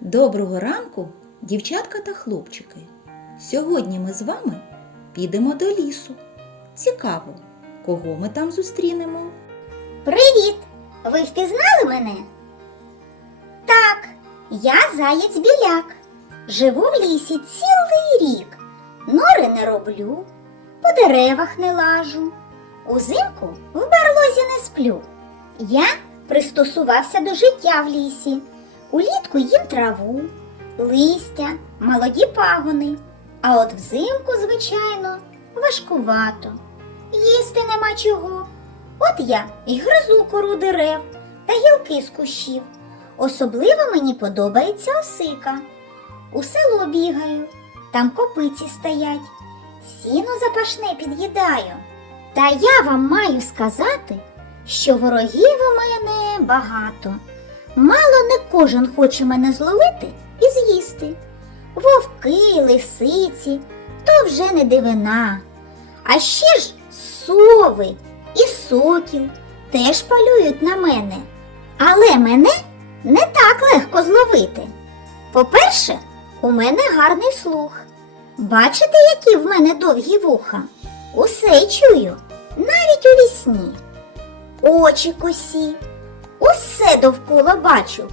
Доброго ранку, дівчатка та хлопчики. Сьогодні ми з вами підемо до лісу. Цікаво, кого ми там зустрінемо? Привіт! Ви впізнали мене? Так, я заєць біляк. Живу в лісі цілий рік. Нори не роблю, по деревах не лажу. Узимку в барлозі не сплю. Я пристосувався до життя в лісі. Улітку їм траву, листя, молоді пагони. А от взимку, звичайно, важкувато. Їсти нема чого. От я і гризу кору дерев та гілки з кущів. Особливо мені подобається осика. У село бігаю, там копиці стоять, сіно запашне під'їдаю. Та я вам маю сказати, що ворогів у мене багато. Мало не кожен хоче мене зловити і з'їсти. Вовки, лисиці, то вже не дивина. А ще ж сови і сокіл теж полюють на мене. Але мене не так легко зловити. По-перше, у мене гарний слух. Бачите, які в мене довгі вуха? Усе чую, навіть у вісні. Очі косі, усе довкола бачу,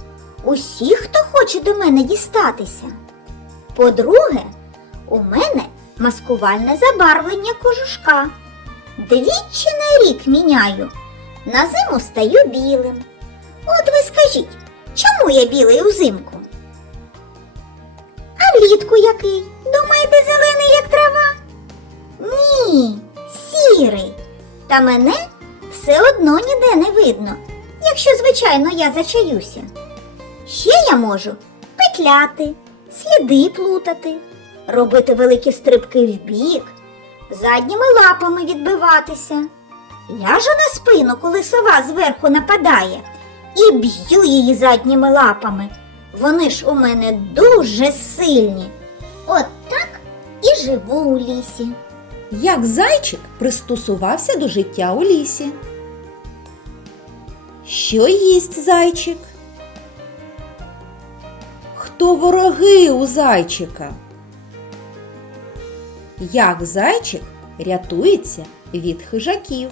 усі, хто хоче до мене дістатися. По-друге, у мене маскувальне забарвлення кожушка. Двічі на рік міняю. На зиму стаю білим. От ви скажіть, чому я білий узимку? А влітку який? Думаєте, зелений, як трава? Ні, сірий. Та мене все одно ніде не видно, якщо, звичайно, я зачаюся. Ще я можу петляти, сліди плутати, робити великі стрибки вбік, задніми лапами відбиватися. Ляжу на спину, коли сова зверху нападає, і б'ю її задніми лапами. Вони ж у мене дуже сильні. От так і живу у лісі. Як зайчик пристосувався до життя у лісі? Що їсть зайчик? Хто вороги у зайчика? Як зайчик рятується від хижаків?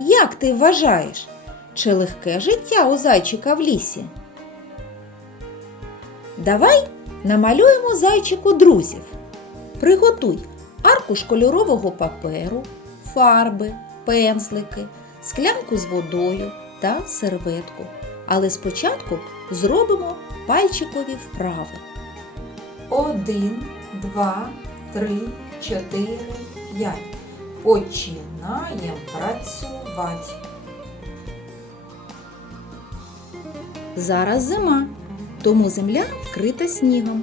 Як ти вважаєш, чи легке життя у зайчика в лісі? Давай намалюємо зайчику друзів. Приготуй аркуш кольорового паперу, фарби, пензлики, склянку з водою та серветку. Але спочатку зробимо пальчикові вправи. Один, два, три, чотири, п'ять. Починаємо працювати. Зараз зима, тому земля вкрита снігом.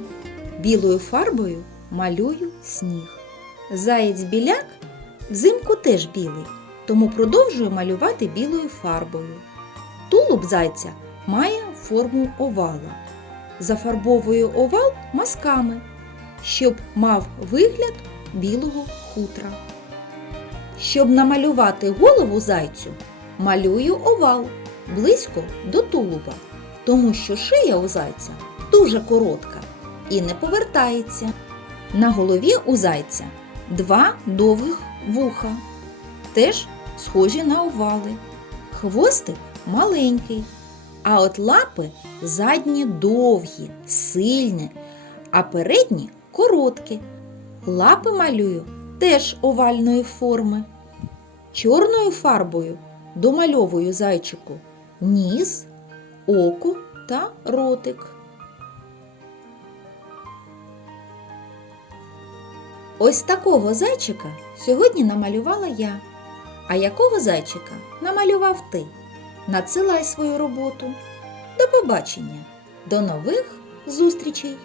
Білою фарбою малюю сніг. Заєць біляк взимку теж білий, тому продовжую малювати білою фарбою. Тулуб зайця має форму овала. Зафарбовую овал мазками, щоб мав вигляд білого хутра. Щоб намалювати голову зайцю, малюю овал близько до тулуба, тому що шия у зайця дуже коротка і не повертається. На голові у зайця два довгих вуха, теж схожі на овали. Хвостик маленький, а от лапи задні довгі, сильні, а передні короткі. Лапи малюю теж овальної форми. Чорною фарбою домальовую зайчику ніс, око та ротик. Ось такого зайчика сьогодні намалювала я. А якого зайчика намалював ти? Надсилай свою роботу. До побачення, до нових зустрічей!